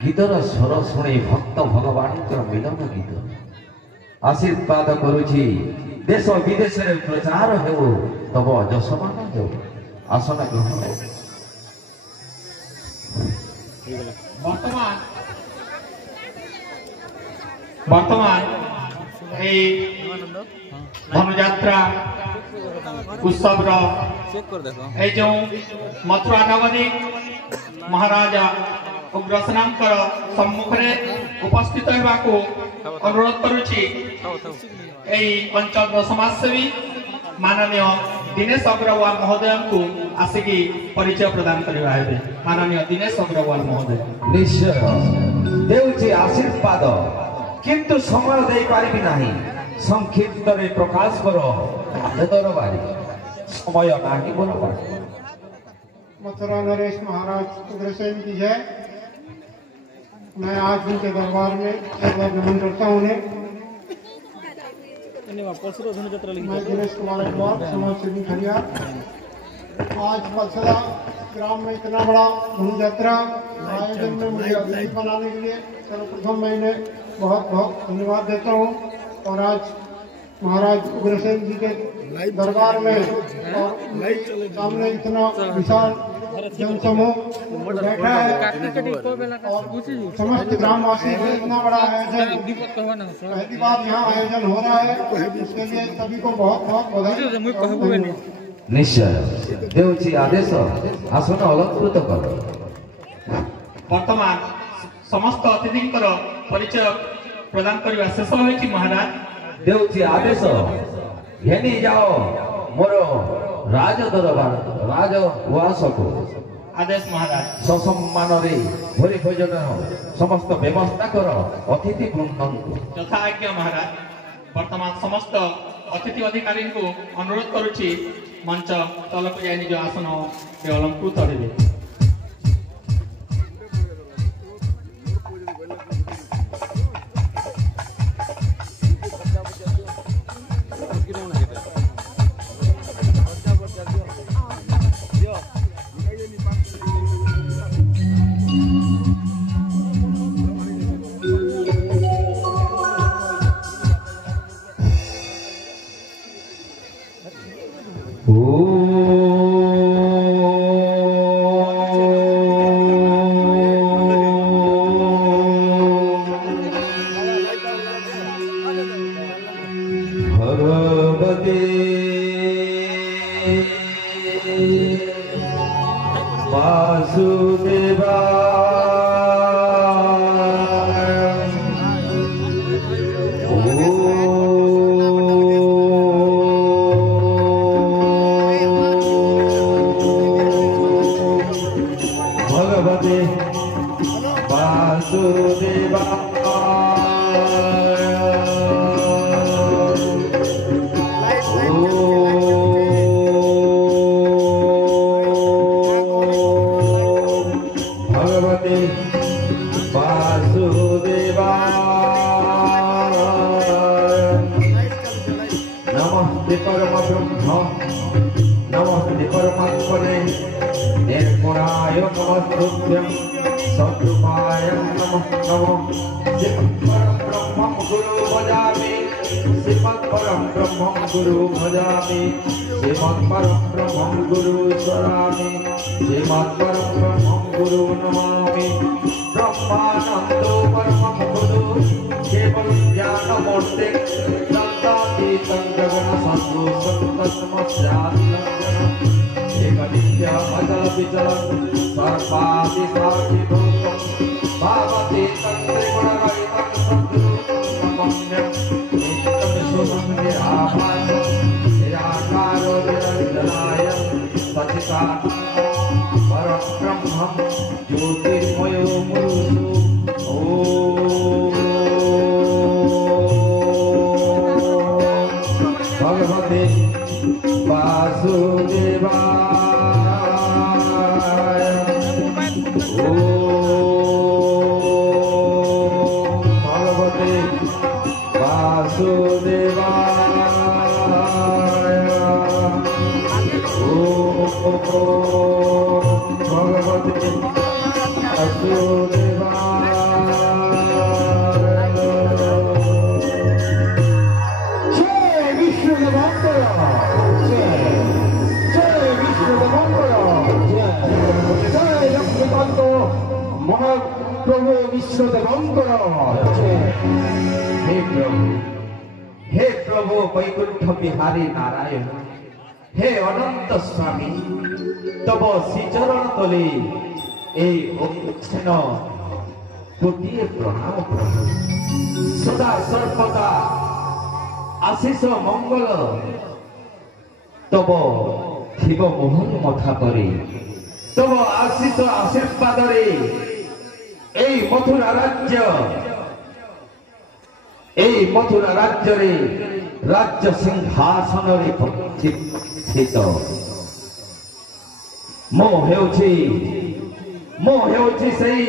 गीतर स्वर शुणी भक्त भगवान मिलन गीत आशीर्वाद करुछि देश विदेश में प्रचार हो तब जशमान हो आसन ग्रहण वर्तमान धनुयात्रा उत्सव जो मथुरा नगरी महाराजा उग्रसेनांकर सम्मुखें उपस्थित होगाकू अनुरोध करुछि अंचल समाजसेवी माननीय दिनेश अग्रवाल महोदय को आसिकी परिचय प्रदान करवा माननीय दिनेश अग्रवाल महोदय निश्चय देउछि आशीर्वाद किंतु समय दे पारिबि नाही संक्षिप्त रे प्रकाश करो दरबारी समय नाही बोल मथुरा नरेश महाराज उग्रसेन की जय। मैं आज उनके दरबार में एक बार नमन करता हूँ उन्हें। मैं दिनेश कुमार अग्रवाल समाज सेवी खड़िया। आज पलसदा ग्राम में इतना बड़ा धनुयात्रा आयोजन में मुझे अतिथि बनाने के लिए सर्वप्रथम मैं इन्हें बहुत बहुत धन्यवाद देता हूँ। और आज महाराज उग्रसेन जी के दरबार में और सामने इतना विशाल जनसमूह बैठा है और समस्त ग्रामवासी से इतना बड़ा आयोजन पहली बार यहाँ आयोजन हो रहा है, इसके लिए सभी को बहुत बहुत बधाई। निश्चय देउछि आदेश आसन अलंकृत कर। वर्तमान समस्त अतिथि परिचय प्रदान करने शेष हो महाराज देउछि आदेश घेनी जाओ मोर राज दरबार राज उआस को आदेश महाराज ससम्मान रे भोरी भोजन समस्त व्यवस्था कर अतिथि वृंदन को यथा आज्ञा महाराज। वर्तमान समस्त अतिथि अधिकारी को अनुरोध करुछि मंच तलक जाए निज आसन अलंकृत हेबे। Oh প্রভু বিশ্বদেবঙ্কর हे प्रभु वैकुंठ बिहारी नारायण हे अनंत स्वामी तब श्रीचरण तले गोटे प्रणाम प्रभु सदा सर्वदा आशीष मंगल तब शिव मोहन मथा परे तब आशीष आशीर्वाद मथुरा राज्य रे राज्य सिंहासन रे प्रतिष्ठित मो हेउछि सेई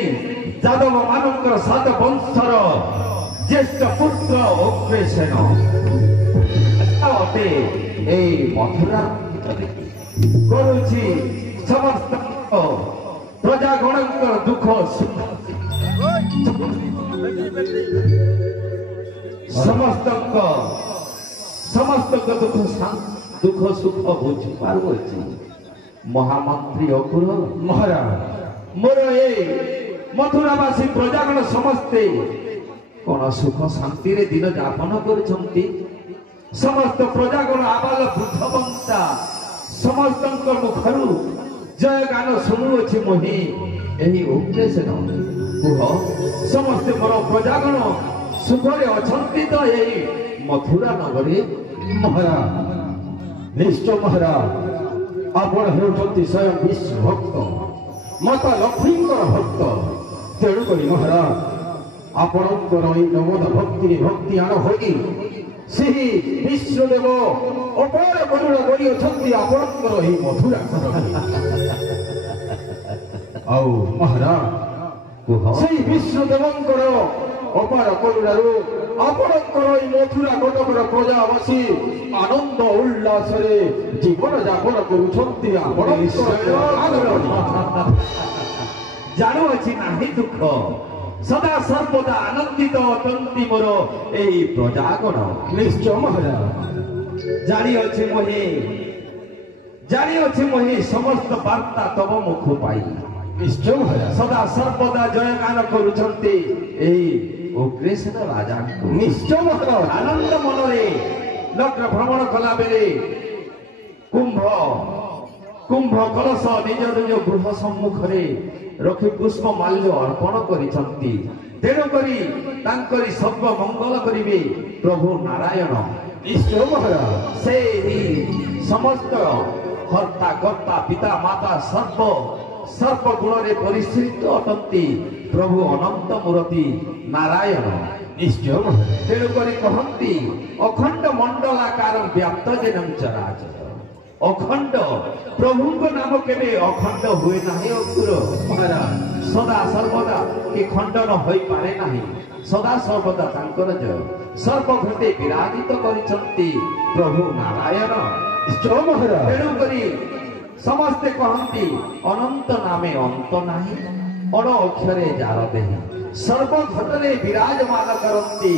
यादव मानकर सात वंशर ज्येष्ठ पुत्र अग्रसेन अते मथुरा करुछि समस्त प्रजागणकर दुख समस्त दुख सुख बुझी पारुछि महामंत्री अकुल महाराज मोर ए मथुरावासी प्रजागण समस्ते कौन सुख शांति रे दिन यापन करुछंती समस्त प्रजागण आबाल वृद्ध बंता समस्त मुखरु जय गान शुणुअछि मोहि एही उपदेशन कुह समस्ते मोर प्रजागण सुखरे अछंती तो यही मथुरा नगरी महाराज निश्चय महाराज आपण हेउछंती स्वयं विष्णु भक्त माता लक्ष्मींकर भक्त तेणु करी महाराज आपणकर नवद भक्ति आण होगी ସେହି ବିଷ୍ଣୁଦେବ ଅପାର କରୁଣା କରିଅଛନ୍ତି ଆପଣଙ୍କର ଏହି ମଥୁରା ଆଉ ମହାରାଜ ସେହି ବିଷ୍ଣୁଦେବଙ୍କର ଅପାର କରୁଣାରୁ ଆପଣଙ୍କର ଏହି ମଥୁରା କଟକର ପ୍ରଜାବାସୀ ଆନନ୍ଦ ଉଲ୍ଲାସରେ ଜୀବନ ଯାପନ କରୁଛନ୍ତି ଜାଣୁଅଛି ନାହିଁ ଦୁଃଖ सदा सर्वदा आनंदित अटंती मोर एही प्रजागण निश्चय महाराज जानी अछि मोहि समस्त वार्ता तब मुख पाई निश्चय महाराज सदा सर्वदा जयगान करुछंती एही उग्रसेन राजा निश्चय महाराज आनंद मनरे नगर भ्रमण कला बेले कुंभ कलश निज निज गृह सम्मुखरे रखि पुष्प माल्य अर्पण करिसंती तेणु करी तांकरी सर्व मंगल करिवे प्रभु नारायण निश्चय महाराज से समस्त कर्ता कर्ता पिता माता सर्व गुण रे परिश्रित अटंती प्रभु अनंत मूर्ति नारायण निश्चय महाराज तेणु करी कहंती अखंड मंडलाकार व्याप्त जेनं चराचर अखंड प्रभु को नाम केबे अखंड हुए नाही अकुर महाराज सदा सर्वदा कि खंडन होई पारे नाही सदा सर्वदा तांकर जय सर्वभूते विराजित करिसंती प्रभु नारायण निश्चय महाराज तेणु करी समस्ते कहंती अनंत नामे अंत नाही अण अक्षरे जार देहि सर्वघटरे विराजमान करंती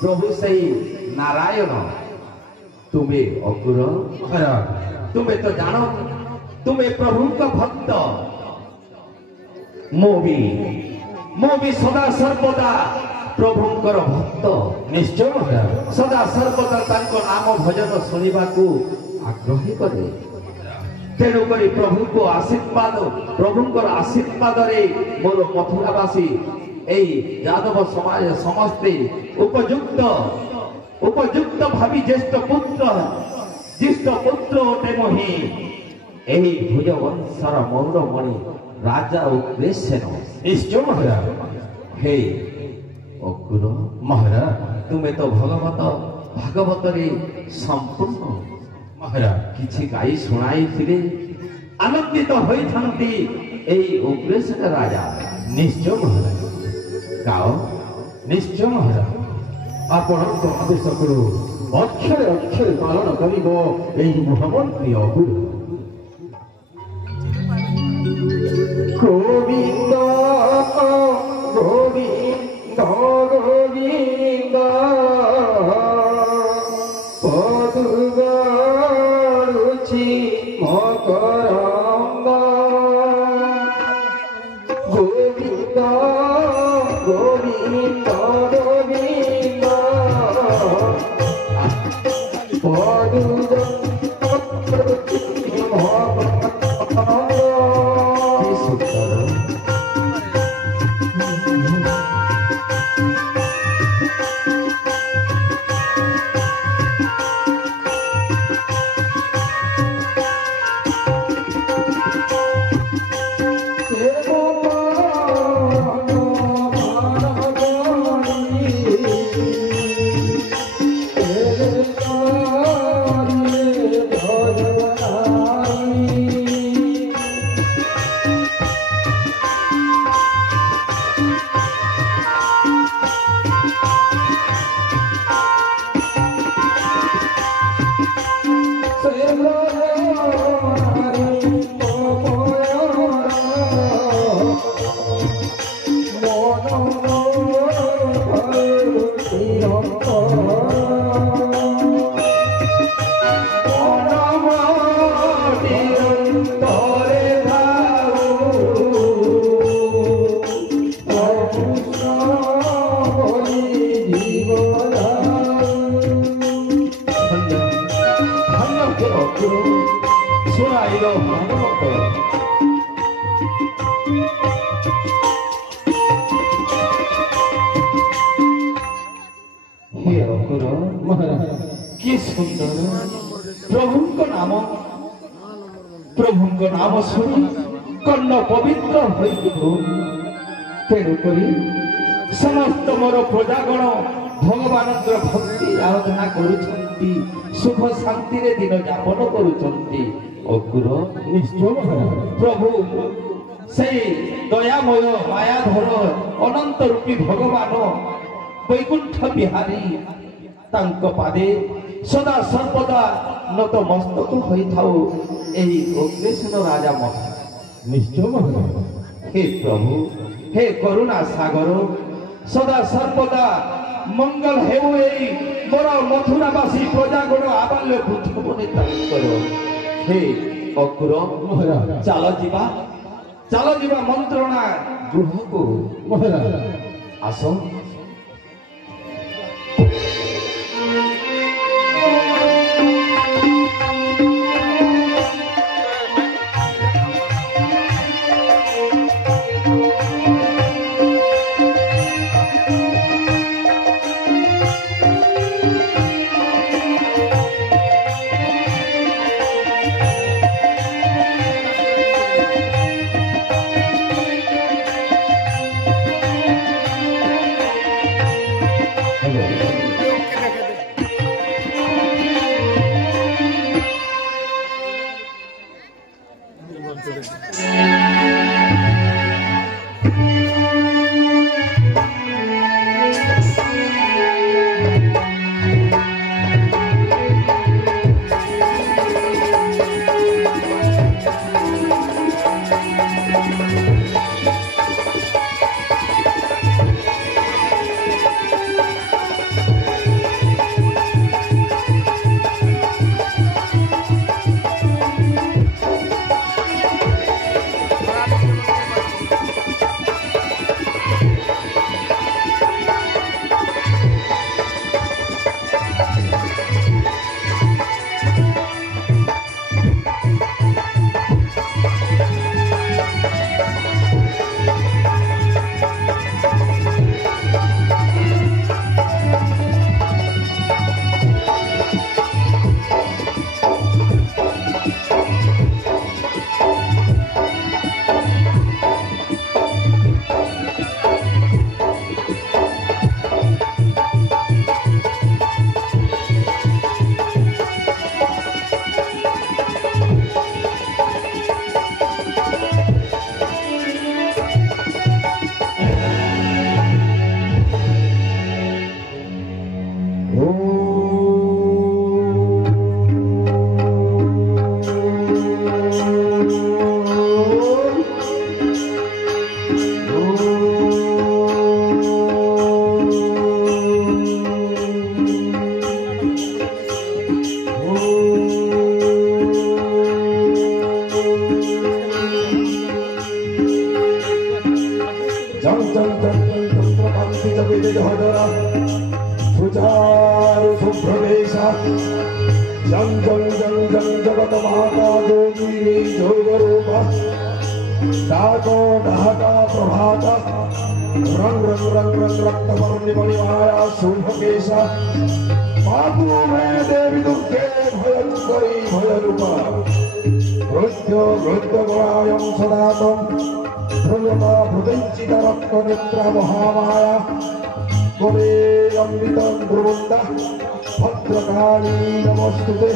प्रभु सही नारायण तुम्हें अकुर महाराज तुम्हें तो जानो तुम्हें प्रभु का भक्त मो भी सदा सर्वदा प्रभुंकर भक्त निश्चय महाराज सदा सर्वदा तांको नाम भजन सुनिबा को आग्रही करे तेणु करी प्रभु को आशीर्वाद प्रभुंकर आशीर्वाद रे मोर मथुरावासी एई यादव समाज समस्ते उपयुक्त भावी ज्येष्ठ पुत्र ओटे मोहि एही भुजवंशर मौरमणि राजा उग्रसेन निश्चय महाराज हे अकुर महाराज तुम्हें तो भागवत रे संपूर्ण महाराज किछि गाई सुनाई थिले आनंदित होई थांती एही उग्रसेन राजा निश्चय महाराज गाओ निश्चय महाराज आपणक आदेश करू अक्षरे अक्षरे पालन करिब एही महामंत्री अकुर गोविंद गोविंद गोविंद पदुगारुछि मकरंद गोविंद গোবিন্দ গোবিন্দ कि सुंदर प्रभु नाम शुणी कर्ण पवित्र तेणुक समस्त मोर प्रजागण भगवान भक्ति आराधना करुछंती सुख शांति रे दिन यापन करुछंती अकुर प्रभु से दयामय मायाधर अनंत रूपी भगवान वैकुंठ बिहारी तांको पादे सदा सर्वदा नत मस्तक होई थाओ एही अग्रेसन राजा निश्चय हे प्रभु हे करुणा सागर सदा सर्वदा मंगल हेउ एही मोर मथुरावासी प्रजागण आबाल्य बुद्ध बने तांकर हे अकुर चल जीवा मंत्रणा गृह को आस চন্দ্রকান্তি জগদরা সুচার শুভ্রবেশা জং জং জং জং জগত মাতা যোগী যোগরূপা ডাক ডাকা প্রভাত রং রং রং রং রক্তবর্ণিমণিমায়া শুভকেশা পাতু মে দেবী দুর্গে ভয়ঙ্করী ভয়রূপা রুদ্র রুদ্রগণায়ং সদাতম ধ্রুবতা ভৃতঞ্চিতা রক্তনেত্রা মহামায়া গোরে অমৃতং ধ্রুবন্দা ভদ্রকালী নমস্তুতে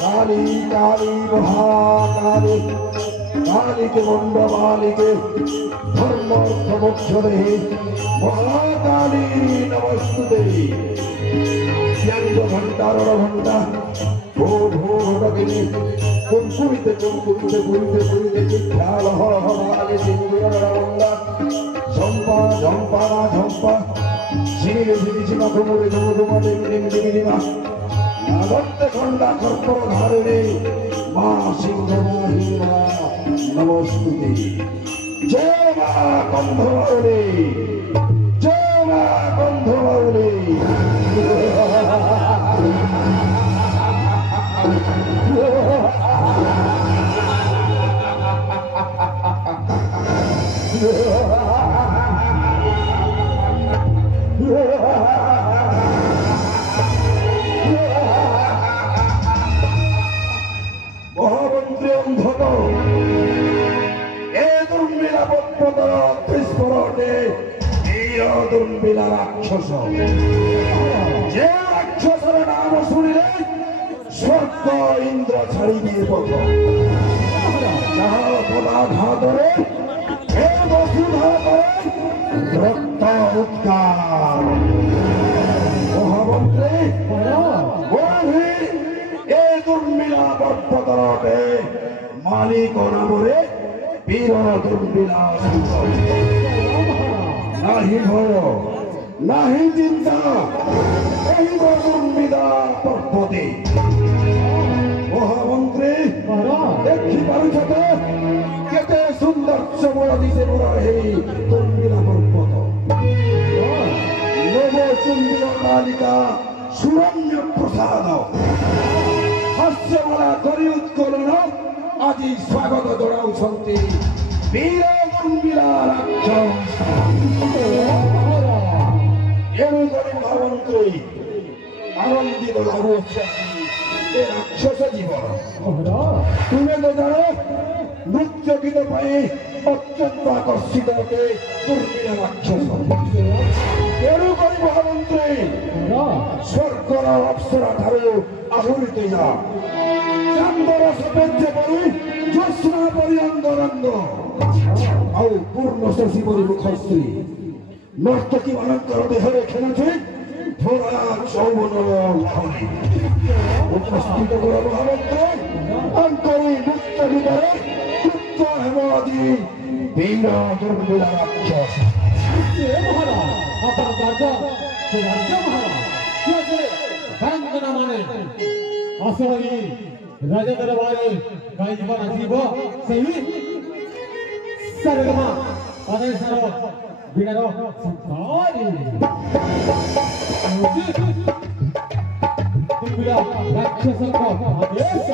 কালী কালী মহাকালী কালীকে মণ্ডমালিকে ধর্মার্থ মোক্ষদে মহাকালী নমস্তুতে জ্ঞানিত ভণ্ডারণ ভণ্ডা ভো ভো ভটকিনী কুমকুমিতে কুমকুমিতে পুরিতে পুরিতে চিক্ষা লহ লহ বালে সিন্দুরণা ঝম্পা ঝম্পা না ঝম্পা ঝিমিরে ঝিমিঝিমা ঘুমুরে ঝুমু ঘুমা ডিমি ডিমি ডিমি ডিমা নাগত্তে খণ্ডা কর্পর ধারণে মা সিংহবাহী মা নমস্তুতে জয় মা গন্ধমাউলি জয় মা গন্ধমাউলি মহামন্ত্রী অন্ধক এ দুর্মিলা পদ্মতর ত্রিস্ফরটে বীর দুর্মিলা রাক্ষস যে রাক্ষসের নাম শুনিলে স্বর্গ ইন্দ্র ছাড়ি দিয়ে পথ যাহা পদাঘাতরে হে বসুধা করে রক্ত উৎকার মহামন্ত্রী এ দুর্মিলা পদ্মতরটে মালিক নামরে বীর দুর্মিলা নাহি ভয় নাহি চিন্তা এই দুর্মিলা পর্বতে মহামন্ত্রী দেখি পারুছ তো কেতে সৌন্দর্যময় দিছে মোরা এই দুর্মিলা পর্বত নব চুম্বিল কালিকা সুরম্য প্রসাদ হাস্যমালা କରି ଉତ୍କଳନ ଆଜି ସ୍ୱାଗତ ଜଣାଉଛନ୍ତି ବୀର ଦୁର୍ମିଳା ରାକ୍ଷସ ଏଣୁକରି ମହାମନ୍ତ୍ରୀ ଆନନ୍ଦିତ ଲାଗୁଅଛନ୍ତି ଏ ରାକ୍ଷସ ଜୀବନ ତୁମେ ତ ଜାଣ ନୃତ୍ୟ ଗୀତ ପାଇଁ ଅତ୍ୟନ୍ତ ଆକର୍ଷିତ ଅଟେ ଦୁର୍ମିଳା ରାକ୍ଷସ ଏଣୁକରି ମହାମନ୍ତ୍ରୀ ସ୍ୱର୍ଗର ଅପ୍ସରା ଠାରୁ ଆହୁରି ତେଜ ଚାନ୍ଦର ସପେଜ ପରି ଜ୍ୟୋତ୍ସ୍ନା ପରି ଅଙ୍ଗରଙ୍ଗ ଆଉ ପୂର୍ଣ୍ଣ ଶଶୀ ପରି ମୁଖଶ୍ରୀ ନର୍ତ୍ତକୀ ମାନଙ୍କର ଦେହରେ ଖେଳୁଛି ଧରା ଚୌବନର ଲହରୀ ଉପସ୍ଥିତ କର ମହାମନ୍ତ୍ରୀ ତାଙ୍କରି ନୃତ୍ୟ ଭିତରେ କୃତ ହେବ ଆଜି ବୀର ଦୁର୍ମିଳା ରାକ୍ଷସ असली राजा दरबारे गायिका नसीब सही सरगमा अदेशरो बिडरो संतारी दुर्मिला राक्षसको आदेश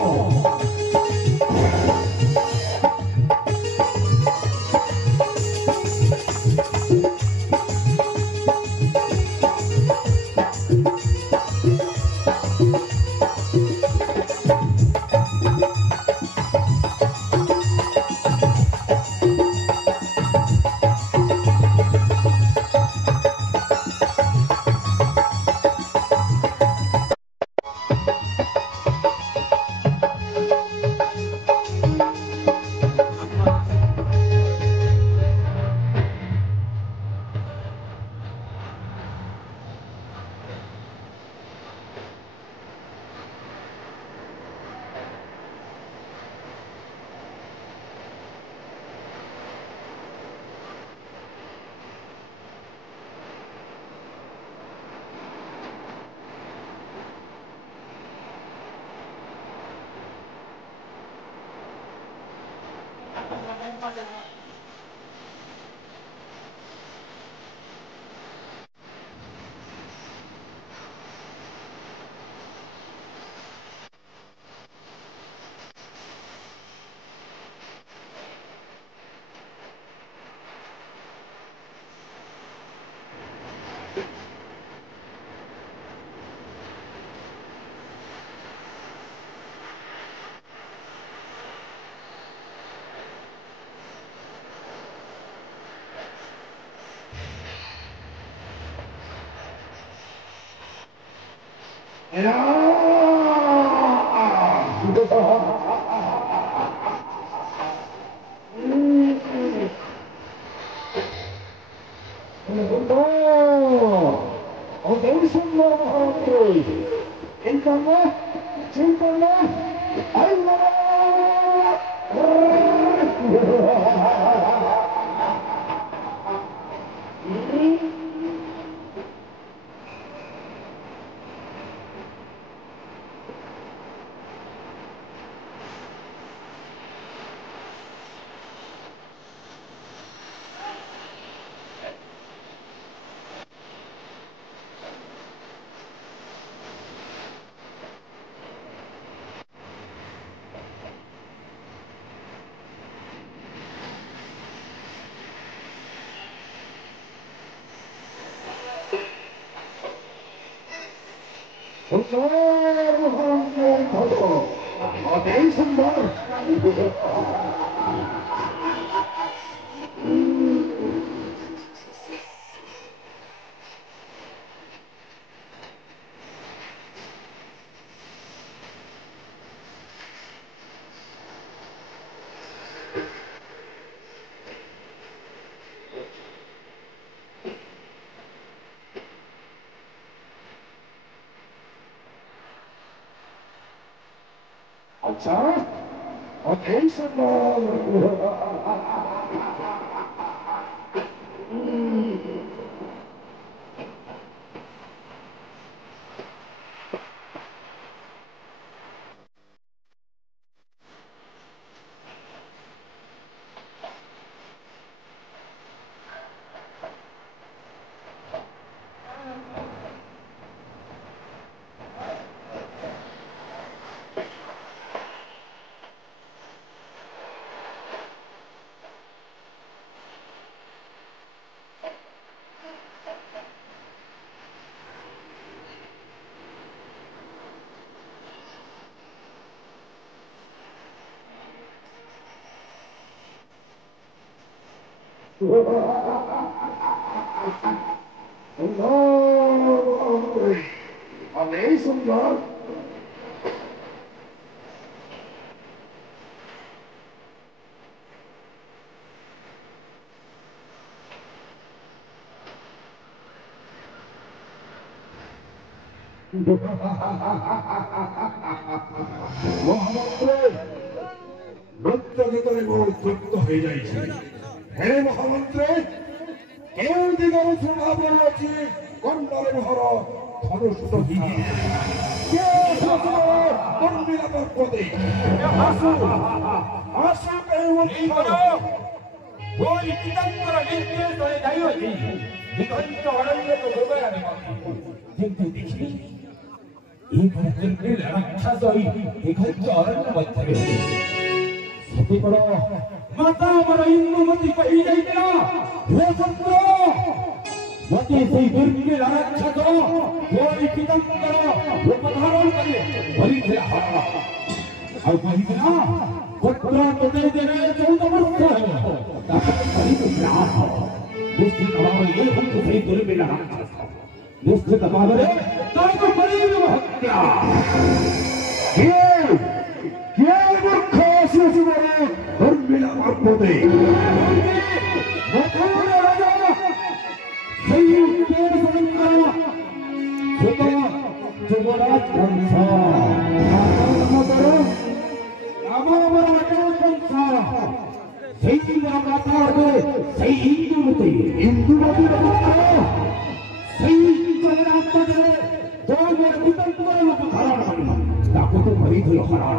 নৃত্য গীতরে মোর তৃপ্ত হয়ে যাইছে। হে মহামন্ত্রে, কেউ দিগর শোভা বলছি কন্যারে মহর ধনুষ্ট দিদি কে পদে আসু আসু কেউ ওই চিদম্বর নির্দেশ ধরে যাইছি নিকঞ্চ অরণ্য তো গোবরানি কিন্তু দেখি এই ভূমির রাক্ষসই নিকঞ্চ অরণ্য মধ্যে সতী বড় মাতা আমার ইন্দ্রমতি কহি যাইতা হে সত্য মতি সেই দুর্গের রাক্ষস ওই চিদম্বর রূপ ধারণ করে বলিছে আর কহিছে না পুত্র তোদের দেনে 14 বর্ষ হলো তারপর কহিছে না দুষ্টি কবাবে এই ভূত সেই দুর্গের রাক্ষস দুষ্টি কবাবে তাই তো করিবে হত্যা কে মূর্খ শিশু বলে ধর্মিলা পদে মথুর রাজা সেই উত্তর সরঙ্গা ছোট যুবরাজ কংস আমার রাজার কংস সেই মাতা হবে সেই ইন্দুমতি সেই জগন্নাথে তোমার পিতাম্বর রূপ ধারণ করল তাকে তো মারি দিল হারা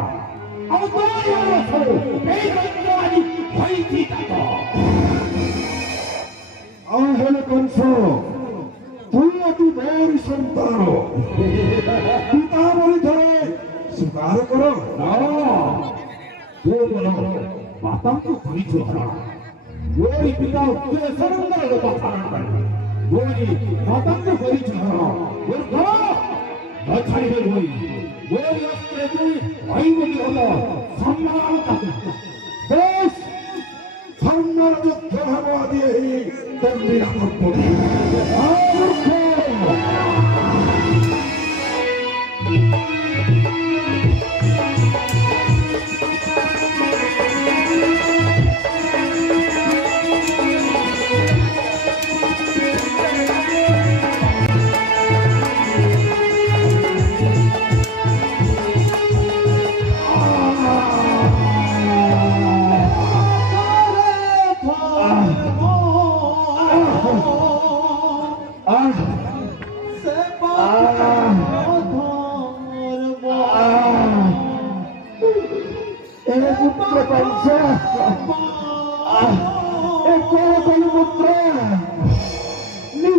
এই রাজ্য হইছি তাকে আহেল কংস তুই অতি বড় সন্তান পিতা বলি ধরে স্বীকার কর না তুই বলো মাতাকে করিছ হারা ওই পিতা উত্তর সরঙ্গের রূপ ধারণ করে ওই মাতাকে করিছ হারা ওই ঘর ছাড়িবে ওই ওই অস্ত্রে তুই ভাইবলি হলো সম্মান তাকে বেশ সম্মান যুদ্ধ হওয়া দিয়ে ধর্মিলা পদে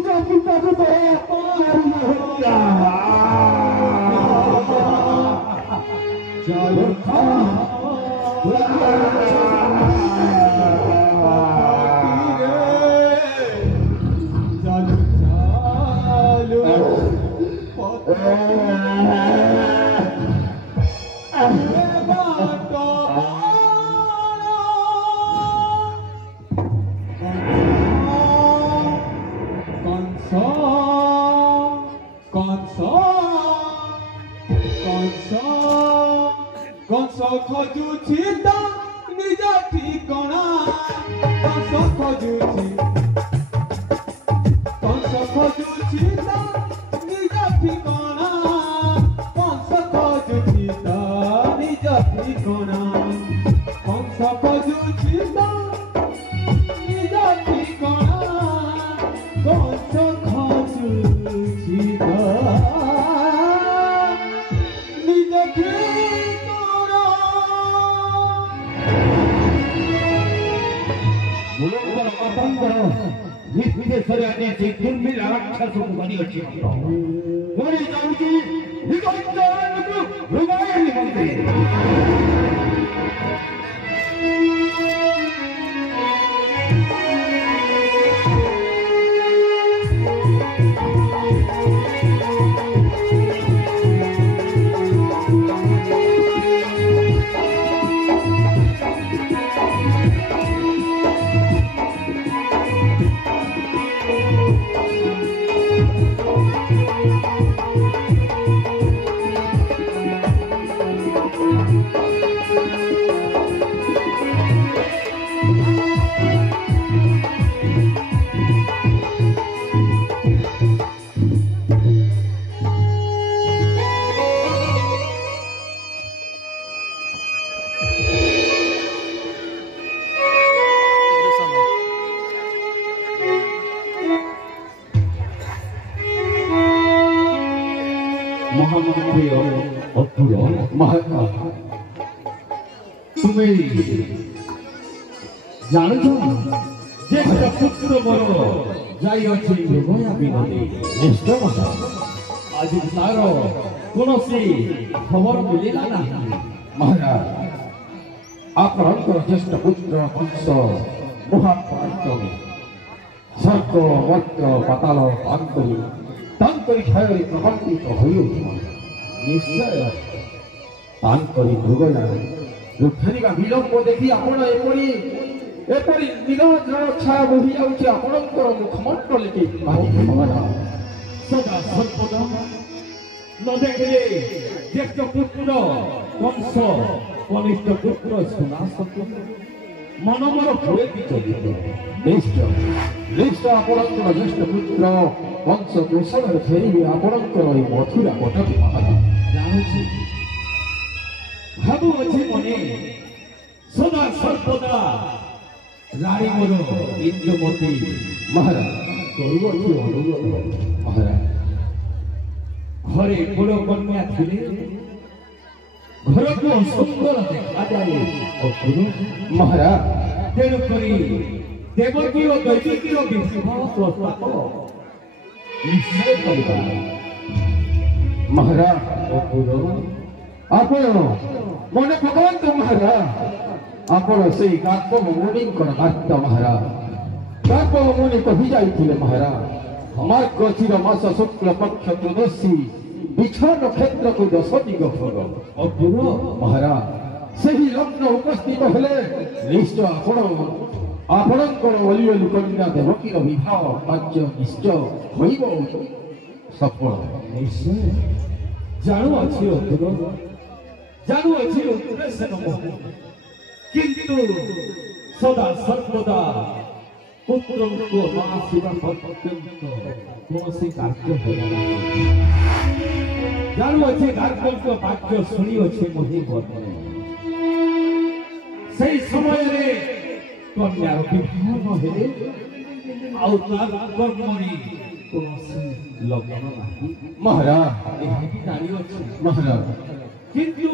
নিজ পিতাকে তো হত্যা চলো ଖୋଜୁଛି ତ ନିଜ ଠିକଣା କଂସ ଖୋଜୁଛି ତ ନିଜ ଠିକଣା କଂସ ଖୋଜୁଛି ତ ନିଜ ଠିକଣା କଂସ ଖୋଜୁଛି ତ ନିଜ ଠିକଣା କଂସ ଖୋଜୁଛି ତ ନିଜ विदेशରେ ଆଜି ସେ ଦୁର୍ମିଳ ରାକ୍ଷସକୁ ଧରିଅଛି ମରି ଯାଉଛି ନିକଞ୍ଚରକୁ ହୃଦୟ ନିମନ୍ତେ তুমি জানো যে পুত্র বড় যাই অছি হৃদয়া বিনোদী নিশ্চয় আজ তার কৌশি খবর মিলিলা না মহারাজ আপনার জ্যেষ্ঠ পুত্র হংস মহাপরাক্রমী স্বর্গ মর্ত পাতাল তাঙ্করি ভୟରେ প্রকম্পিত হয়ে উঠিব নিশ্চয় তাঙ্করি মৃগয়ানে ফেরিবা বিলম্ব দেখি ଆପଣ ଏପରି ନିରଜଳ ଛାୟା ବୋହି ଯାଉଛି ଆପଣଙ୍କର ମୁଖମଣ୍ଡଳୀକି ସଦା ସର୍ବଦା ନ ଦେଖିଲେ ଜ୍ୟେଷ୍ଠ ପୁତ୍ର କଂସ କନିଷ୍ଠ ପୁତ୍ର ସୁନାସକ ମନ ମୋର ହୁଏ ବିଚଳିତ ନିଶ୍ଚୟ ଆପଣଙ୍କର ଜ୍ୟେଷ୍ଠ ପୁତ୍ର କଂସ କୌଶଳରେ ଫେରିବେ ଆପଣଙ୍କର ଏହି ମଥୁରା ପଟକୁ ମହାରାଜ ଜାଣୁଛି ଭାବୁଅଛି ମନେ ସଦା ସର୍ବଦା ରାଣୀ ମୋର ଇନ୍ଦ୍ରମତୀ ମହାରାଜ କରୁଅଛି ଅନୁରୋଧ ମହାରାଜ ଘରେ କୁଳ କନ୍ୟା ଥିଲେ ଘରକୁ ଅସୁନ୍ଦର ଦେଖାଯାଏ ମହାରାଜ ତେଣୁକରି ଦେବକୀ ଓ ଦୈବିକୀର ବିବାହ ପ୍ରସ୍ତାବ ନିଶ୍ଚୟ କରିବା ମହାରାଜ ଆପଣ ମନେ ପକାନ୍ତୁ ମହାରାଜ ଆପଣ ସେଇ କାର୍ପମ ମୁନିଙ୍କର ବାର୍ତ୍ତ ମହାରାଜ କାର୍ପମ ମୁନି କହି ଯାଇଥିଲେ ମହାରାଜ ମାର୍ଗଶିର ମାସ ଶୁକ୍ଳ ପକ୍ଷ ତ୍ରୟୋଦଶୀ ବିଛା ନକ୍ଷତ୍ରକୁ 10 ଦିଗ ଫଳ ଅପୁର ମହାରାଜ ସେହି ଲଗ୍ନ ଉପସ୍ଥିତ ହେଲେ ନିଶ୍ଚୟ ଆପଣଙ୍କର ଅଲି ଅଲି କନ୍ୟା ଦେବକୀର ବିବାହ କାର୍ଯ୍ୟ ନିଶ୍ଚୟ ହୋଇବ ସଫଳ ନିଶ୍ଚୟ ଜାଣୁଅଛି ଅପୁର ଜାଣୁଅଛି ଉଦ୍ଦେଶ୍ୟ କିନ୍ତୁ ସଦା ସର୍ବଦା ପୁତ୍ରଙ୍କୁ ନ ଆସିବା ପର୍ଯ୍ୟନ୍ତ କୌଣସି କାର୍ଯ୍ୟ ହେବ ନାହିଁ ଜାଣୁଅଛି ଗାର୍ଗଙ୍କ ବାକ୍ୟ ଶୁଣିଅଛି ମୋହି ବର୍ଣ୍ଣନ ସେହି ସମୟରେ କନ୍ୟାର ବିବାହ ହେଲେ ଆଉ ତାର କର୍ମରେ କୌଣସି ଲଗ୍ନ ନାହିଁ ମହାରାଜ ଏହା ବି ଜାଣିଅଛି ମହାରାଜ କିନ୍ତୁ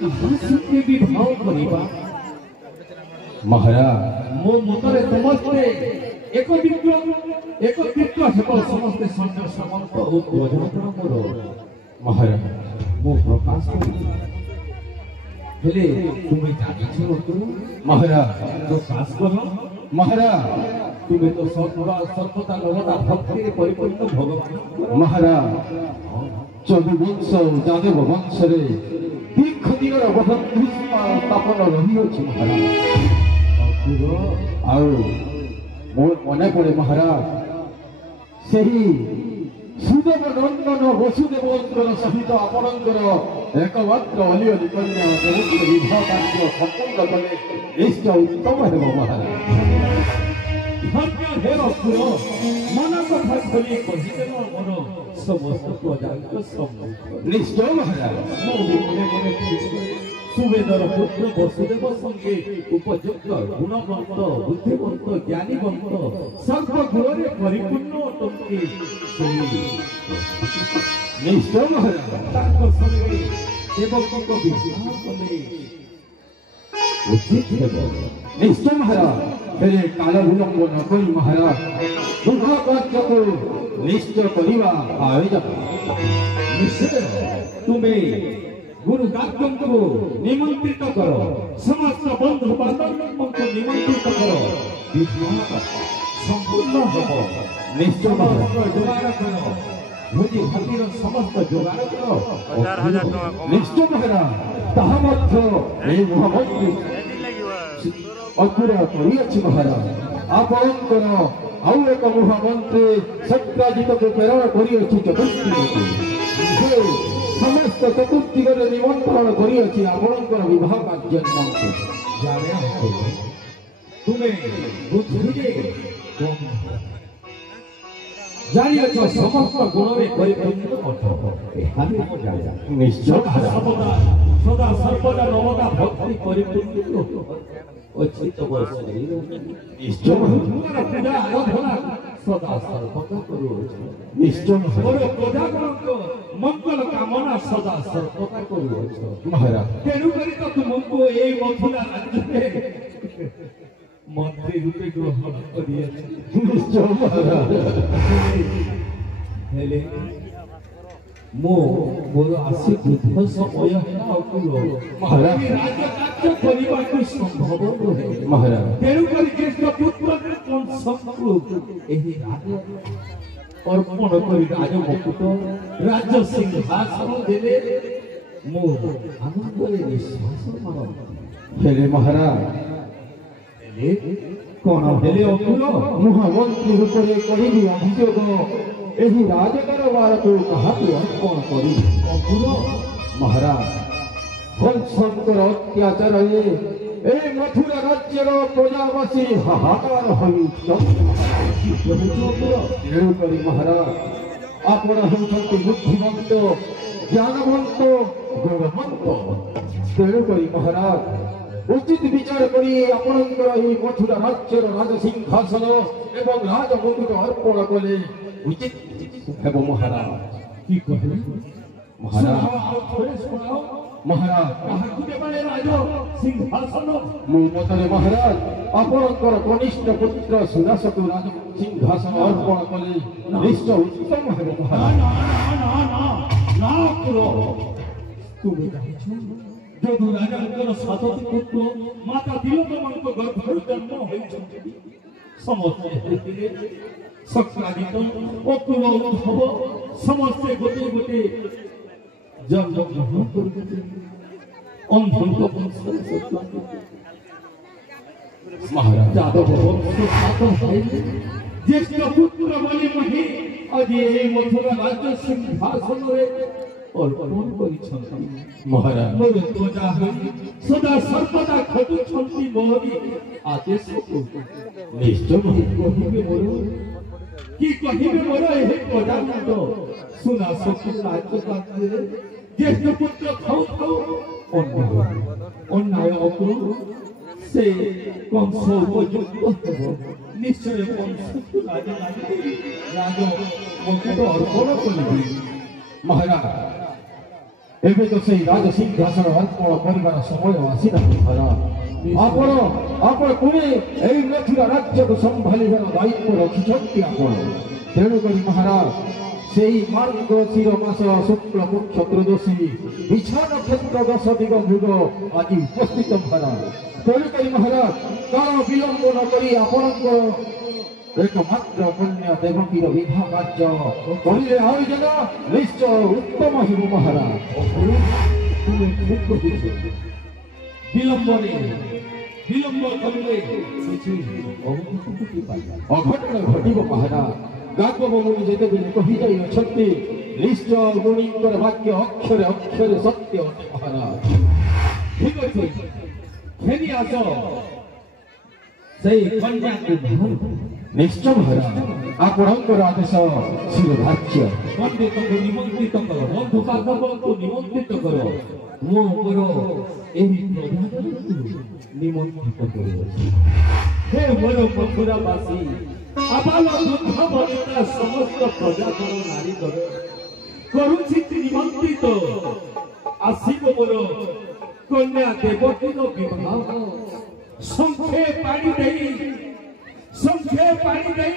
କାହା ସଙ୍ଗେ ବିବାହ କରିବା महाराज मो मतरे समस्ते एकत्रित हेब समस्ते सैन्य सामंत और प्रजातंत्र मोर महाराज मो प्रकाश हेले तुमे जानिछ महाराज तो सास करो महाराज तुमे तो सर्वदा नवदा भक्ति परिपूर्ण भगवान महाराज चंद्रवंश जादव वंश रे दीर्घ दिन बंधु स्थापन रही अछि महाराज मने पड़े महाराज से सुदेव नंदन वसुदेव सहित आपणकर एकमात्र अली अली कन्या विवाह कार्य संपूर्ण कले इष्ट उत्तम हेब महाराज धन्य हे अपुर मन कथा खोली कहिदेल मोर समस्त प्रजा सम्मुख निश्चय महाराज मो मने मने सुवेदर पुत्र वसुदेव संगे उपयुक्त गुणवंत बुद्धिवंत ज्ञानीवंत सर्वगुण परिपूर्ण अटंके निश्चय महाराज सेवक विवाह कले उचित निश्चय महाराज फेरे काल विलंब न करी महाराज विवाह कार्य को निश्चय करवा आयोजन निश्चय तुम्हें गुरु गार्गम को निमंत्रित करो समस्त बंधु बांधव को निमंत्रित करो विवाह संपूर्ण हो निश्चय जोगाड़ करो भोजी भातीर समस्त जोगाड़ करो निश्चय महाराज ताहा मध्य ए महामंत्री अकुरा करी अछि महाराज आपणकर आउ एक महामंत्री सत्याजित को प्रेरण करी अछि चतुर्थी समस्त चतुर्दिगर निमंत्रण करी अछि आपणकर विवाह कार्य निमंत्रण जाने तुम्हें बुद्धि जानी अच्छा समस्त गुण में परिपूर्ण मत निश्चय सदा सर्वदा नवदा भक्ति परिपूर्ण अचित वर्ष निश्चय पूजा आराधना सदा सर्वदा करू निश्चय और पूजा को मंगल कामना सदा सर्वदा करू महाराज तेनु करी तो तुमको ए मथुरा राज्य मंत्री रूपे ग्रहण करिए निश्चय महाराज हेले मो मोर आसी बुद्ध समय है अकुल महाराज राज्य कार्य करिबा को संभव नहे महाराज तेनु करी कृष्ण पुत्र कोन संपूर्ण एही राज्य अर्पण करी राज मुकुट राज्य सिंहासन देले मो आनंद रे विश्वास मान हेले महाराज कौन हेले अकुल महामंत्री रूपे कहिली अभियोग एही राजकारवार को कहाकू अर्पण करी अकुल महाराज वंशंकर अत्याचार ए मथुरा राज्यर प्रजावासी हाहाकार हई तेणुकरी महाराज आपण होउछंती बुद्धिवंत ज्ञानवंत गुणवंत तेणुकरी महाराज उचित विचार करी आपणकर एही मथुरा राज्यर राजसिंहासन एवं राजमुकुट अर्पण कले उचित हेब महाराज की कहले महाराज महाराज काहाकुटे बारे राज सिंहासन मो मतरे महाराज आपणकर कनिष्ठ पुत्र सुदासक राज सिंहासन अर्पण कले निश्चय उत्तम हेब महाराज ना करो तुम जानिछ जदु राजांकर सातोटी पुत्र माता तिलोत्तमଙ୍କ गर्भରୁ जन्म ହୋଇଛନ୍ତି समस्त सक्षादित अकुल उद्धव समस्ते गोटे गोटे जन्म ग्रहण करते अंधंक वंश महाराज जादव वंश सात भाई ज्येष्ठ पुत्र बलि मही आज ए मथुरा राज्य सिंहासन रे अर्पण करिछंती महाराज मोर पूजा सदा सर्वदा खटुछंती मोहरी आदेश को निश्चय कहिबे मोर एहे प्रजानंद सुना सखी राज्य कार्य ज्येष्ठ पुत्र खाऊ खाऊ अन्याय अकुल से कंस उपयुक्त निश्चय कंस राज मुकुट अर्पण करिबे महाराज ଏବେ ତ ସେଇ ରାଜସିଂହାସନ ଅର୍ପଣ କରିବାର ସମୟ ଆସିଲା ମହାରାଜ। ଆପଣ ପୁଣି ଏଇ ମଥୁରା ରାଜ୍ୟକୁ ସମ୍ଭାଳିବାର ଦାୟିତ୍ୱ ରଖିଛନ୍ତି ଆପଣ। ତେଣୁକରି ମହାରାଜ ସେଇ ମାର୍ଗଶିର ମାସ ଶୁକ୍ଳ ପକ୍ଷ ତ୍ରୟୋଦଶୀ ବିଛା ନକ୍ଷତ୍ର 10 ଦିଗ ମୃଗ ଆଜି ଉପସ୍ଥିତ ମହାରାଜ। ତେଣୁକରି ମହାରାଜ କାରଣ ବିଳମ୍ବ ନ କରି ଆପଣଙ୍କ एकमात्र कन्या देवकीर विवाह कार्य करिले आयोजन निश्चय उत्तम हेब महाराज। विलंब करिले अघटन घटिब महाराज। गागबमुनि जेतेबेले कहि जाई अछंती निश्चय मुनिंकर वाक्य अक्षरे अक्षरे सत्य अटे महाराज। ठीक अछि खेनी आसो सेई कन्या को निश्चय महाराज आपणकर आदेश शिरोधार्य। पंडित को निमंत्रित कर बंधु बांधव को निमंत्रित कर मो मोर एही प्रधान निमंत्रित करो। हे मोर मथुरावासी आबाल दुख बनिता समस्त प्रजा को नारी कर करूछि निमंत्रित आसीब मोर कन्या देवकी नो विवाह संखे पानी देई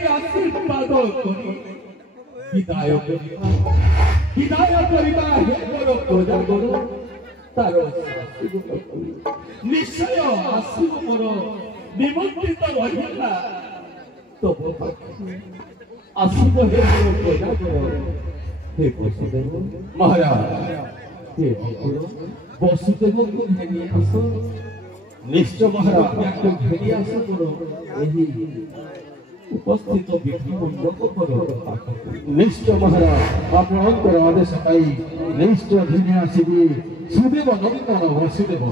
आशीर्वाद करी विदाय करिबा हे मोर प्रजा करो तार निश्चय आसीब मोर निमंत्रित रहिला तो आसीब हे मोर प्रजा करो। हे वसुदेव महाराज हे वसुदेव को घेरी आसो निश्चय महाराज घेरी आसो करो एही उपस्थित व्यक्ति मंडप करो। निश्चय महाराज आपणकर आदेश पाई निश्चय घिनी आसिबी सुदेव नंदन वसुदेव।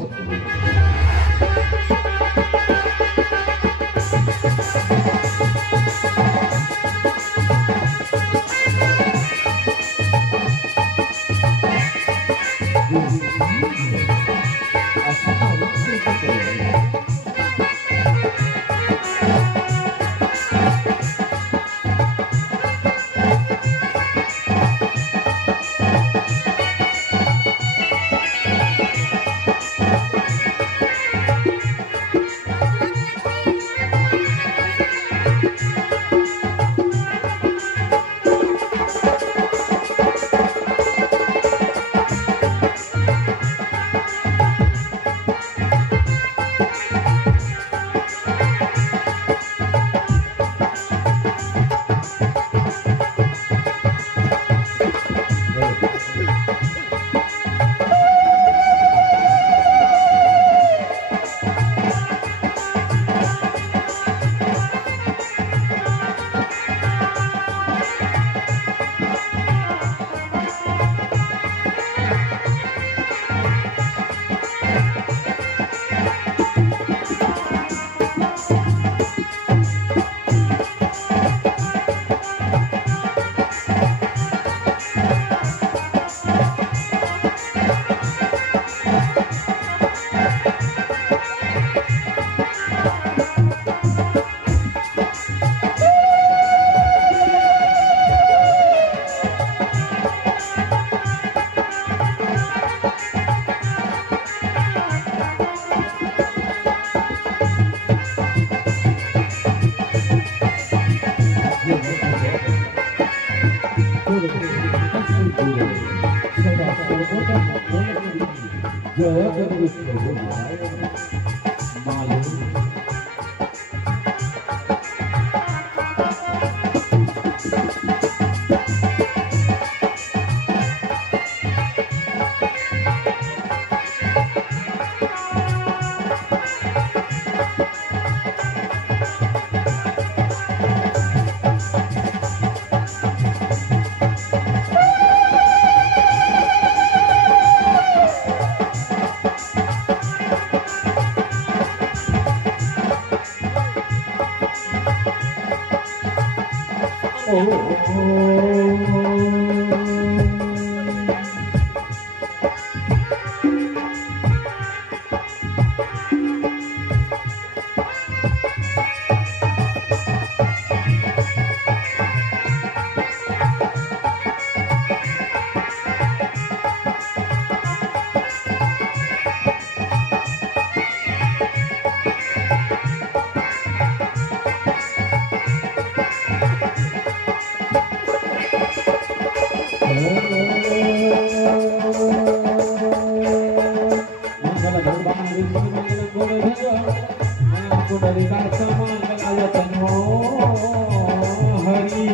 हरि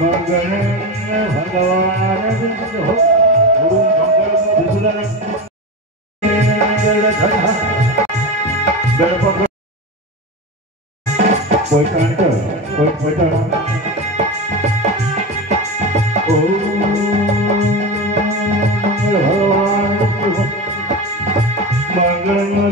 मंगल भगवान विष्णु ओम मंगल मधुसूदन कोई कांट कोई फटा ओम मंगल भगवान विष्णु मंगल